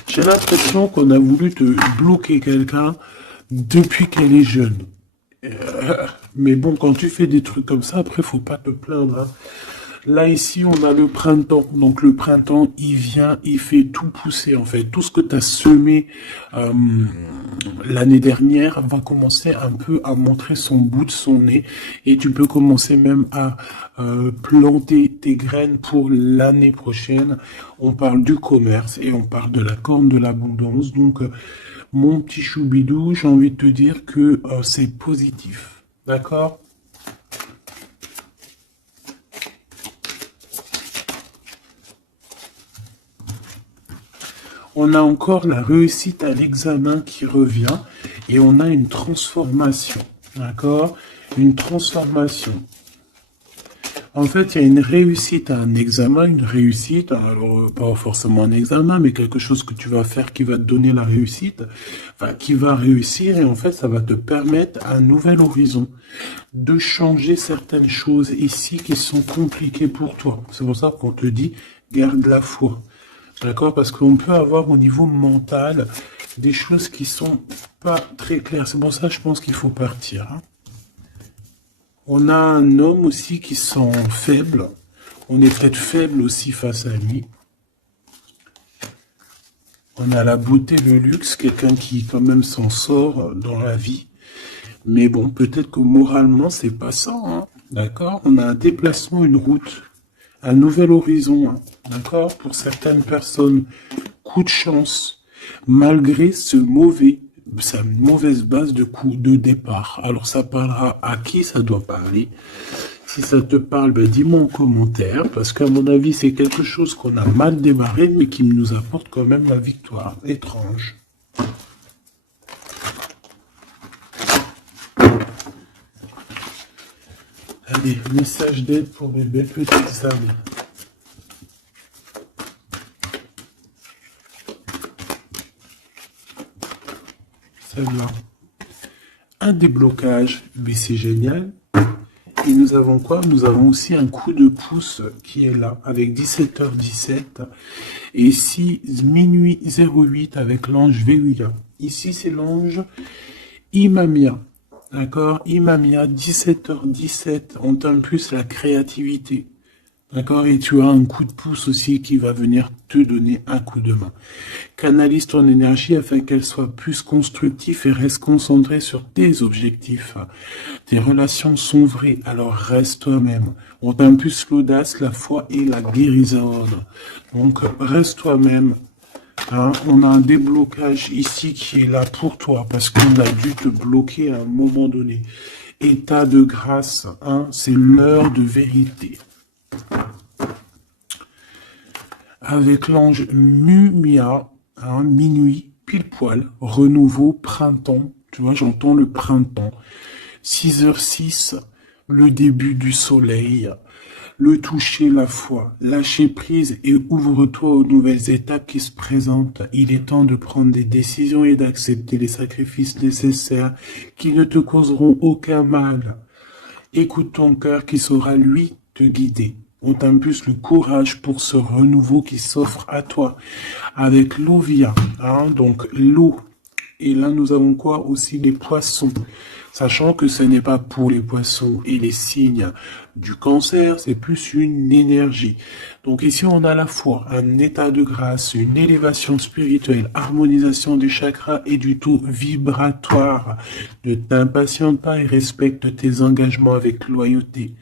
J'ai l'impression qu'on a voulu te bloquer quelqu'un depuis qu'elle est jeune. Mais bon, quand tu fais des trucs comme ça, après faut pas te plaindre, hein. Là, ici, on a le printemps. Donc, le printemps, il vient, il fait tout pousser, en fait. Tout ce que tu as semé l'année dernière va commencer un peu à montrer son bout de son nez. Et tu peux commencer même à planter tes graines pour l'année prochaine. On parle du commerce et on parle de la corne de l'abondance. Donc, mon petit choubidou, j'ai envie de te dire que c'est positif. D'accord ? On a encore la réussite à l'examen qui revient et on a une transformation, d'accord? Une transformation. En fait, il y a une réussite à un examen, une réussite, alors pas forcément un examen, mais quelque chose que tu vas faire qui va te donner la réussite, enfin, qui va réussir et en fait, ça va te permettre un nouvel horizon, de changer certaines choses ici qui sont compliquées pour toi. C'est pour ça qu'on te dit, garde la foi. D'accord? Parce qu'on peut avoir au niveau mental des choses qui sont pas très claires. C'est pour ça que je pense qu'il faut partir, hein. On a un homme aussi qui sent faible. On est peut-être faible aussi face à lui. On a la beauté, le luxe, quelqu'un qui quand même s'en sort dans la vie. Mais bon, peut-être que moralement, c'est pas ça, hein. D'accord? On a un déplacement, une route. Un nouvel horizon, hein, d'accord? Pour certaines personnes, coup de chance, malgré sa mauvaise base de coup de départ. Alors ça parlera à qui ça doit parler. Si ça te parle, ben dis-moi en commentaire, parce qu'à mon avis, c'est quelque chose qu'on a mal démarré, mais qui nous apporte quand même la victoire. Étrange. Allez, message d'aide pour mes belles petites âmes. Ça va. Un déblocage, mais c'est génial. Et nous avons quoi? Nous avons aussi un coup de pouce qui est là, avec 17h17. Et ici, minuit 08 avec l'ange Véuya. Ici, c'est l'ange Imamia. D'accord? Imamia, 17h17, on t'impulse la créativité. D'accord? Et tu as un coup de pouce aussi qui va venir te donner un coup de main. Canalise ton énergie afin qu'elle soit plus constructive et reste concentrée sur tes objectifs. Tes relations sont vraies, alors reste toi-même. On t'impulse l'audace, la foi et la guérison. Donc, reste toi-même. Hein, on a un déblocage ici qui est là pour toi parce qu'on a dû te bloquer à un moment donné. État de grâce, hein, c'est l'heure de vérité. Avec l'ange Mumia, hein, minuit, pile poil, renouveau, printemps. Tu vois, j'entends le printemps. 6h06, le début du soleil. Le toucher, la foi, lâcher prise et ouvre-toi aux nouvelles étapes qui se présentent. Il est temps de prendre des décisions et d'accepter les sacrifices nécessaires qui ne te causeront aucun mal. Écoute ton cœur qui saura, lui, te guider. On t'impulse le courage pour ce renouveau qui s'offre à toi. Avec l'Ovia, hein, donc l'eau. Et là, nous avons quoi aussi? Les poissons. Sachant que ce n'est pas pour les poissons et les signes du cancer, c'est plus une énergie. Donc ici, on a la foi, un état de grâce, une élévation spirituelle, harmonisation des chakras et du taux vibratoire. Ne t'impatiente pas et respecte tes engagements avec loyauté.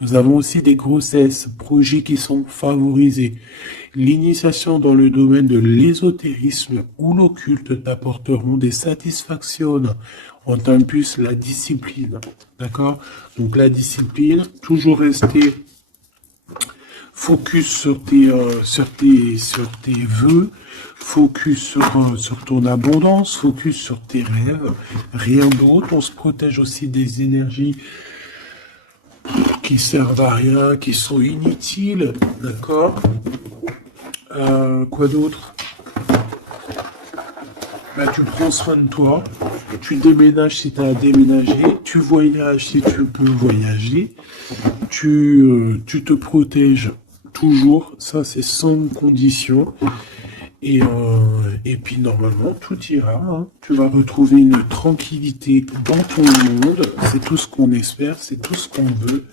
Nous avons aussi des grossesses, projets qui sont favorisés. L'initiation dans le domaine de l'ésotérisme ou l'occulte t'apporteront des satisfactions. On t'impulse la discipline, d'accord? Donc la discipline, toujours rester focus sur tes vœux, focus sur ton abondance, focus sur tes rêves, rien d'autre. On se protège aussi des énergies qui servent à rien, qui sont inutiles, d'accord? Quoi d'autre? Bah, tu prends soin de toi, Tu déménages si tu as à déménager, tu voyages si tu peux voyager, tu te protèges toujours, ça c'est sans condition. Et puis normalement tout ira, hein. Tu vas retrouver une tranquillité dans ton monde, c'est tout ce qu'on espère, c'est tout ce qu'on veut.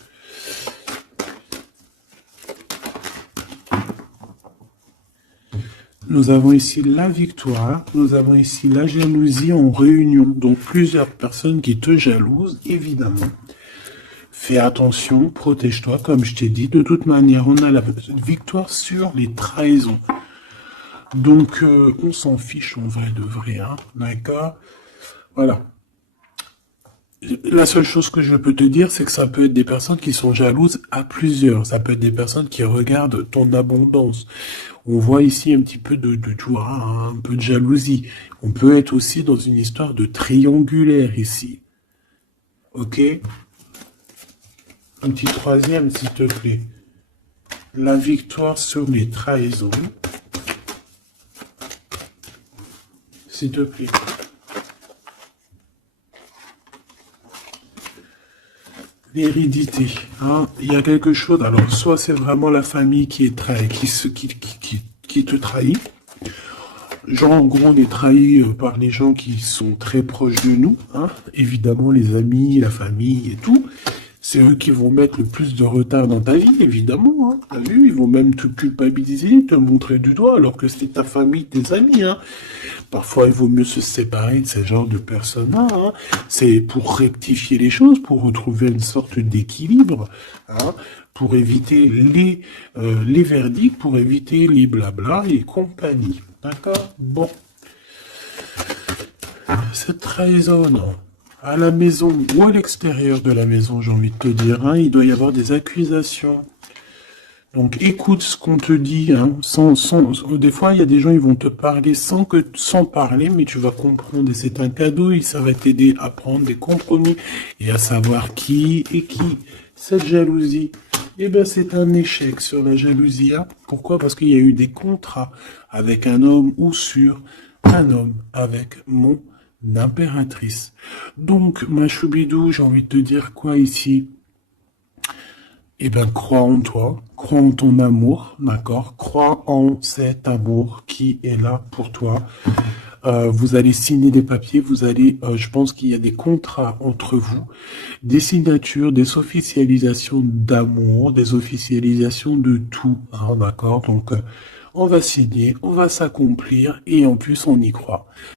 Nous avons ici la victoire, nous avons ici la jalousie en réunion, donc plusieurs personnes qui te jalousent, évidemment. Fais attention, protège-toi, comme je t'ai dit. De toute manière, on a la victoire sur les trahisons. Donc, on s'en fiche en vrai de vrai, hein, d'accord? Voilà. La seule chose que je peux te dire, c'est que ça peut être des personnes qui sont jalouses à plusieurs. Ça peut être des personnes qui regardent ton abondance. On voit ici un petit peu tu vois, un peu de jalousie. On peut être aussi dans une histoire de triangulaire ici. Ok? Un petit troisième, s'il te plaît. La victoire sur les trahisons. S'il te plaît. L'hérédité, hein, il y a quelque chose. Alors, soit c'est vraiment la famille qui est qui te trahit. Genre, en gros, on est trahi par les gens qui sont très proches de nous, hein. Évidemment, les amis, la famille et tout. C'est eux qui vont mettre le plus de retard dans ta vie, évidemment, hein. T'as vu, ils vont même te culpabiliser, te montrer du doigt, alors que c'est ta famille, tes amis, hein. Parfois, il vaut mieux se séparer de ce genre de personnes-là, hein. C'est pour rectifier les choses, pour retrouver une sorte d'équilibre, hein, pour éviter les verdicts, pour éviter les blabla et compagnie. D'accord? Bon. Cette trahison, non. À la maison ou à l'extérieur de la maison, j'ai envie de te dire, hein, il doit y avoir des accusations. Donc écoute ce qu'on te dit, hein, des fois il y a des gens ils vont te parler sans parler, mais tu vas comprendre et c'est un cadeau et ça va t'aider à prendre des compromis et à savoir qui est qui. Cette jalousie, eh ben c'est un échec sur la jalousie, hein. Pourquoi? Parce qu'il y a eu des contrats avec un homme ou sur un homme avec mon impératrice. Donc ma choubidou, j'ai envie de te dire quoi ici? Eh bien, crois en toi, crois en ton amour, d'accord? Crois en cet amour qui est là pour toi. Vous allez signer des papiers, je pense qu'il y a des contrats entre vous, des signatures, des officialisations d'amour, des officialisations de tout, hein, d'accord? Donc, on va signer, on va s'accomplir et en plus, on y croit.